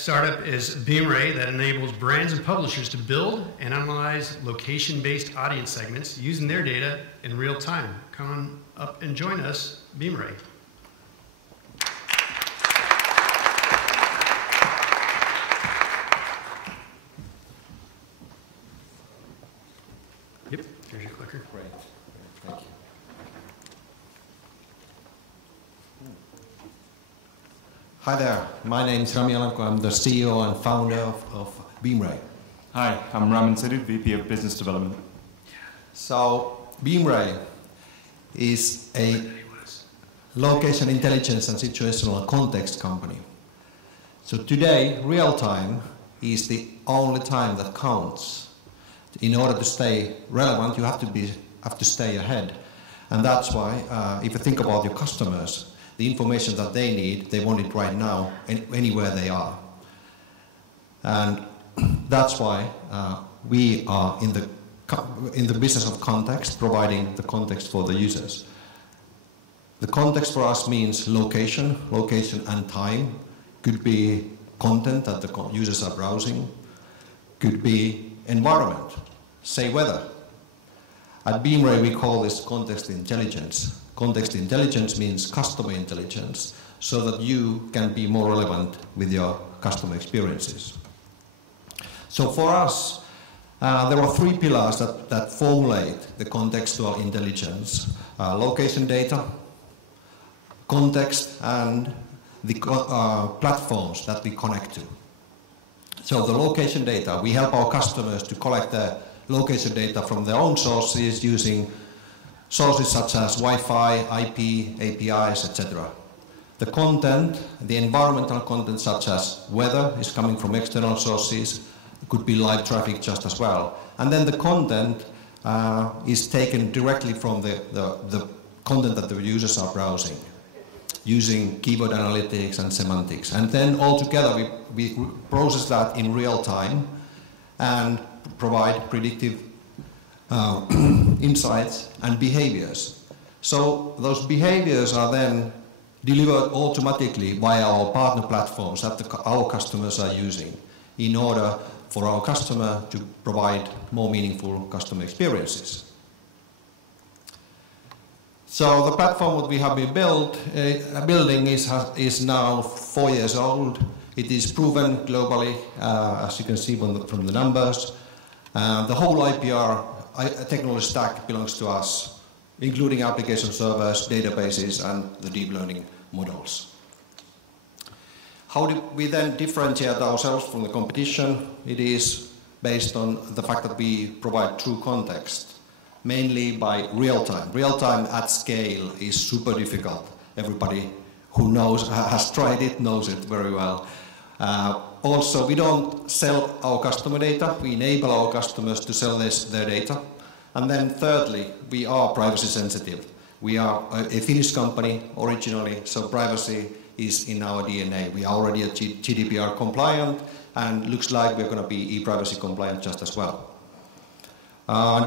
startup is Beemray that enables brands and publishers to build and analyze location-based audience segments using their data in real time. Come on up and join us, Beemray. Yep, here's your clicker. Great, thank you. Hi there, my name is Rami Alanko. I'm the CEO and founder of Beemray. Hi, I'm Raman, Sidhu, VP of Business Development. So, Beemray is a location intelligence and situational context company. So today, real time is the only time that counts. In order to stay relevant, you have to stay ahead. And that's why, if you think about your customers, the information that they need, they want it right now, anywhere they are. And that's why we are in the business of context, providing the context for the users. The context for us means location and time. Could be content that the users are browsing, could be environment, say weather. At Beemray we call this context intelligence. Context intelligence means customer intelligence, so that you can be more relevant with your customer experiences. So for us, there are three pillars that formulate the contextual intelligence. Location data, context, and the platforms that we connect to. So the location data, we help our customers to collect the location data from their own sources using sources such as Wi-Fi, IP, APIs, etc. The content, the environmental content such as weather is coming from external sources, it could be live traffic just as well. And then the content is taken directly from the content that the users are browsing, using keyword analytics and semantics. And then altogether we process that in real time and provide predictive insights and behaviors. So those behaviors are then delivered automatically via our partner platforms that our customers are using in order for our customer to provide more meaningful customer experiences. So the platform that we have been building is now 4 years old. It is proven globally, as you can see from the numbers. The whole IPR technology stack belongs to us, including application servers, databases, and the deep learning models. How do we then differentiate ourselves from the competition? It is based on the fact that we provide true context, mainly by real time. Real time at scale is super difficult. Everybody who has tried it knows it very well. Also, we don't sell our customer data. We enable our customers to sell their data. And then thirdly, we are privacy sensitive. We are a Finnish company originally, so privacy is in our DNA. We are already GDPR compliant, and looks like we're going to be e-privacy compliant just as well.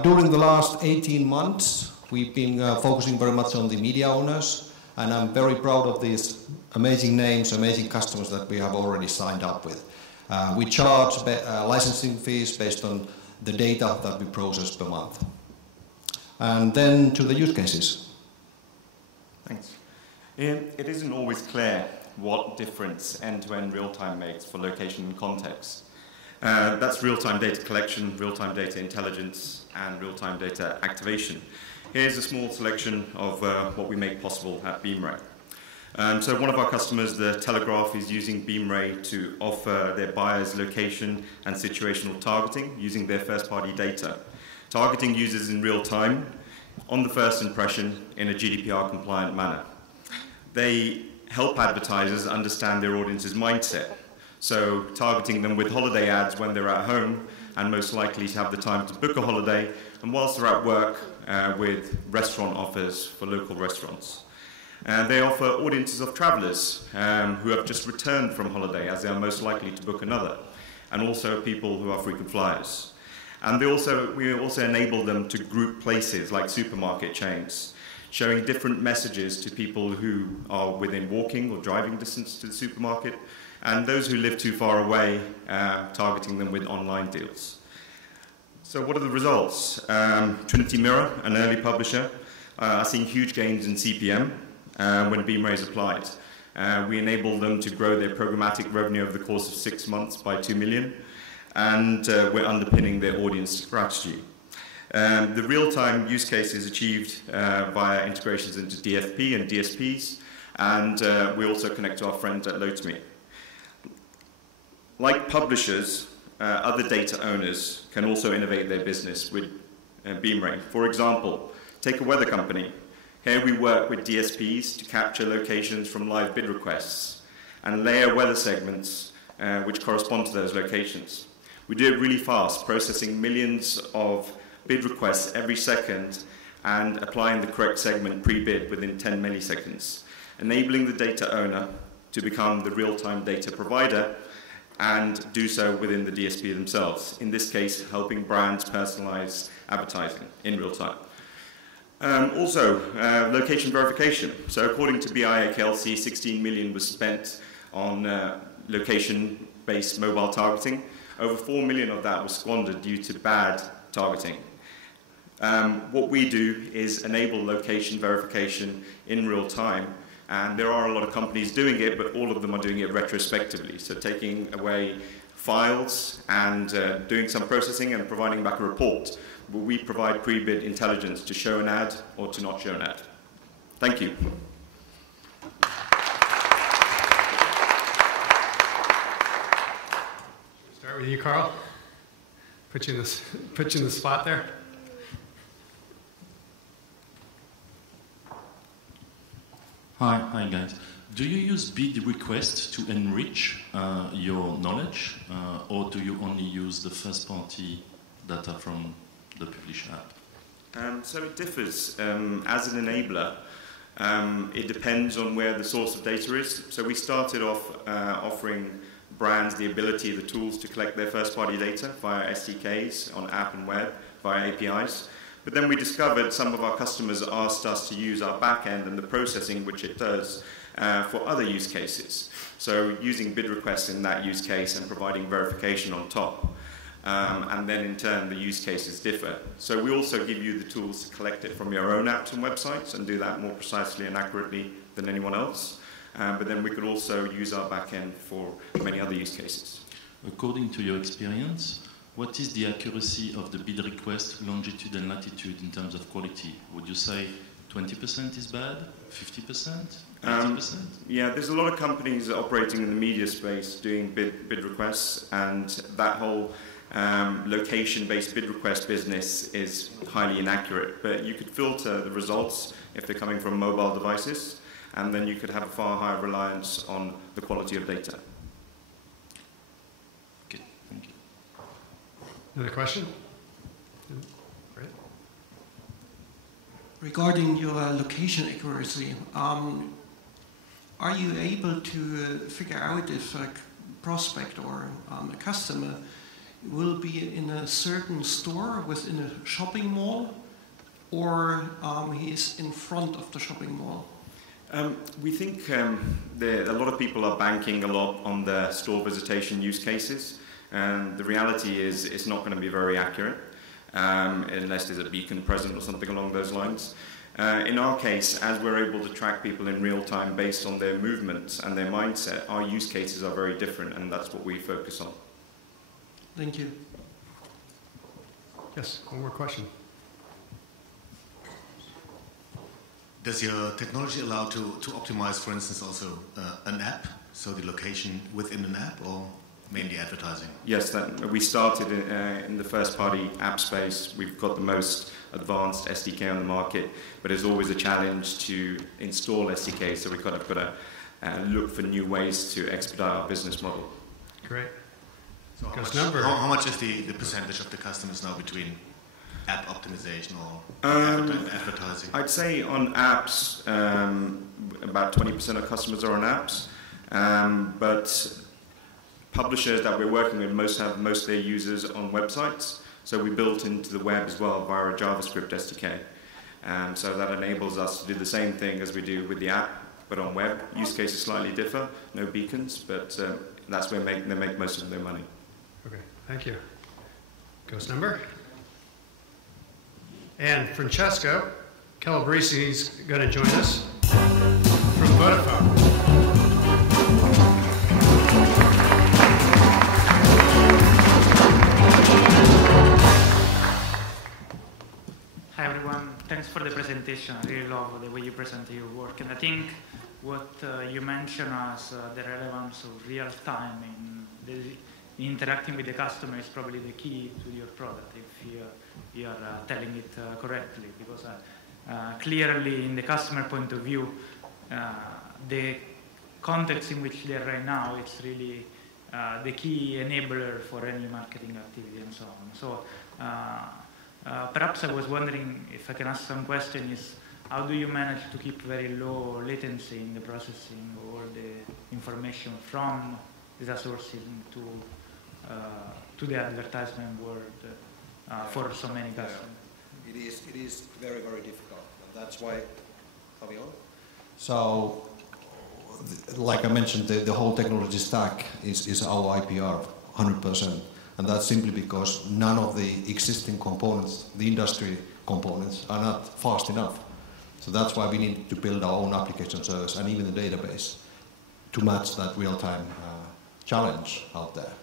During the last 18 months, we've been focusing very much on the media owners, and I'm very proud of these amazing names, amazing customers that we have already signed up with. We charge licensing fees based on the data that we process per month. And then to the use cases. Thanks. It isn't always clear what difference end-to-end real-time makes for location and context. That's real-time data collection, real-time data intelligence, and real-time data activation. Here's a small selection of what we make possible at Beemray. So one of our customers, the Telegraph, is using Beemray to offer their buyers location and situational targeting using their first-party data. Targeting users in real time on the first impression in a GDPR-compliant manner. They help advertisers understand their audience's mindset. So targeting them with holiday ads when they're at home and most likely to have the time to book a holiday, and whilst they're at work with restaurant offers for local restaurants. And they offer audiences of travelers who have just returned from holiday, as they are most likely to book another, and also people who are frequent flyers. And we also enable them to group places like supermarket chains, showing different messages to people who are within walking or driving distance to the supermarket, and those who live too far away, targeting them with online deals. So what are the results? Trinity Mirror, an early publisher, are seeing huge gains in CPM when Beemray is applied. We enable them to grow their programmatic revenue over the course of 6 months by 2 million, and we're underpinning their audience strategy. The real-time use case is achieved via integrations into DFP and DSPs, and we also connect to our friends at Loadsme. Like publishers, other data owners can also innovate their business with Beemray. For example, take a weather company. Here we work with DSPs to capture locations from live bid requests and layer weather segments which correspond to those locations. We do it really fast, processing millions of bid requests every second and applying the correct segment pre-bid within 10 milliseconds, enabling the data owner to become the real-time data provider and do so within the DSP themselves. In this case, helping brands personalize advertising in real time. Also, location verification. So according to BIAKLC, 16 million was spent on location-based mobile targeting. Over 4 million of that was squandered due to bad targeting. What we do is enable location verification in real time, and there are a lot of companies doing it, but all of them are doing it retrospectively. So taking away files and doing some processing and providing back a report. We provide pre-bid intelligence to show an ad or to not show an ad. Thank you. Start with you, Carl. Put you in the spot there. Hi guys. Do you use bid requests to enrich your knowledge, or do you only use the first-party data from the publisher app? So it differs. As an enabler, it depends on where the source of data is. So we started off offering brands the ability, the tools to collect their first-party data via SDKs on app and web, via APIs. But then we discovered some of our customers asked us to use our backend and the processing which it does for other use cases. So using bid requests in that use case and providing verification on top. And then in turn the use cases differ. So we also give you the tools to collect it from your own apps and websites and do that more precisely and accurately than anyone else. But then we could also use our backend for many other use cases. According to your experience, what is the accuracy of the bid request longitude and latitude in terms of quality? Would you say 20% is bad, 50%, 80%? Yeah, there's a lot of companies operating in the media space doing bid requests, and that whole location-based bid request business is highly inaccurate. But you could filter the results if they're coming from mobile devices, and then you could have a far higher reliance on the quality of data. Okay, thank you. Another question? Right. Regarding your location accuracy, are you able to figure out if a prospect or a customer will be in a certain store within a shopping mall, or he is in front of the shopping mall? We think a lot of people are banking a lot on the store visitation use cases, and the reality is it's not going to be very accurate unless there's a beacon present or something along those lines. In our case, as we're able to track people in real time based on their movements and their mindset, our use cases are very different, and that's what we focus on. Thank you. Yes, one more question. Does your technology allow to optimize, for instance, also an app, so the location within an app, or mainly advertising? Yes, we started in the first-party app space. We've got the most advanced SDK on the market, but it's always a challenge to install SDK, so we've got to look for new ways to expedite our business model. Great. So how much is the percentage of the customers now between app optimization or advertising? I'd say on apps, about 20% of customers are on apps, but publishers that we're working with have most of their users on websites, so we built into the web as well via a JavaScript SDK. So that enables us to do the same thing as we do with the app, but on web. Use cases slightly differ, no beacons, but that's where they make most of their money. Okay, thank you. Ghost number. And Francesco Calabrese is going to join us from Vodafone. Hi everyone, thanks for the presentation. I really love the way you present your work. And I think what you mentioned as the relevance of real time in interacting with the customer is probably the key to your product, if you are telling it correctly. Because clearly, in the customer point of view, the context in which they are right now, it's really the key enabler for any marketing activity and so on. So perhaps I was wondering if I can ask some question is, how do you manage to keep very low latency in the processing of all the information from data sources to the advertisement world for so many customers? It is very, very difficult. And that's why, are we on? So, like I mentioned, the whole technology stack is our IPR, 100%. And that's simply because none of the existing components, the industry components, are not fast enough. So that's why we need to build our own application service and even the database to match that real-time challenge out there.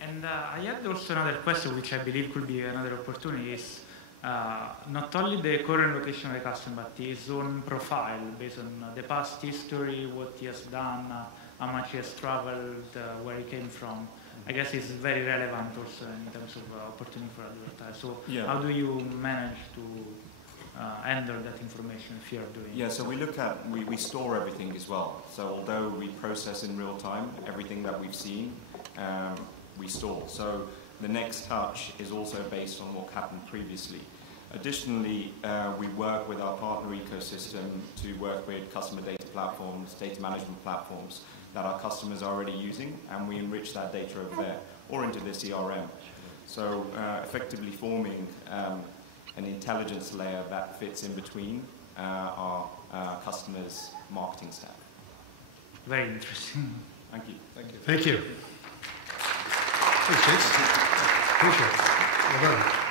And I had also another question, which I believe could be another opportunity, is not only the current location of the customer, but his own profile based on the past history, what he has done, how much he has traveled, where he came from. I guess it's very relevant also in terms of opportunity for advertisers. So how do you manage to handle that information if you're doing it? Yeah, so we store everything as well. So although we process in real time everything that we've seen, we store. So the next touch is also based on what happened previously. Additionally, we work with our partner ecosystem to work with customer data platforms, data management platforms that our customers are already using, and we enrich that data over there or into the CRM. So effectively forming an intelligence layer that fits in between our customers' marketing stack. Very interesting. Thank you. Thank you. Thank you. Thanks, Chase. Appreciate it. Well done.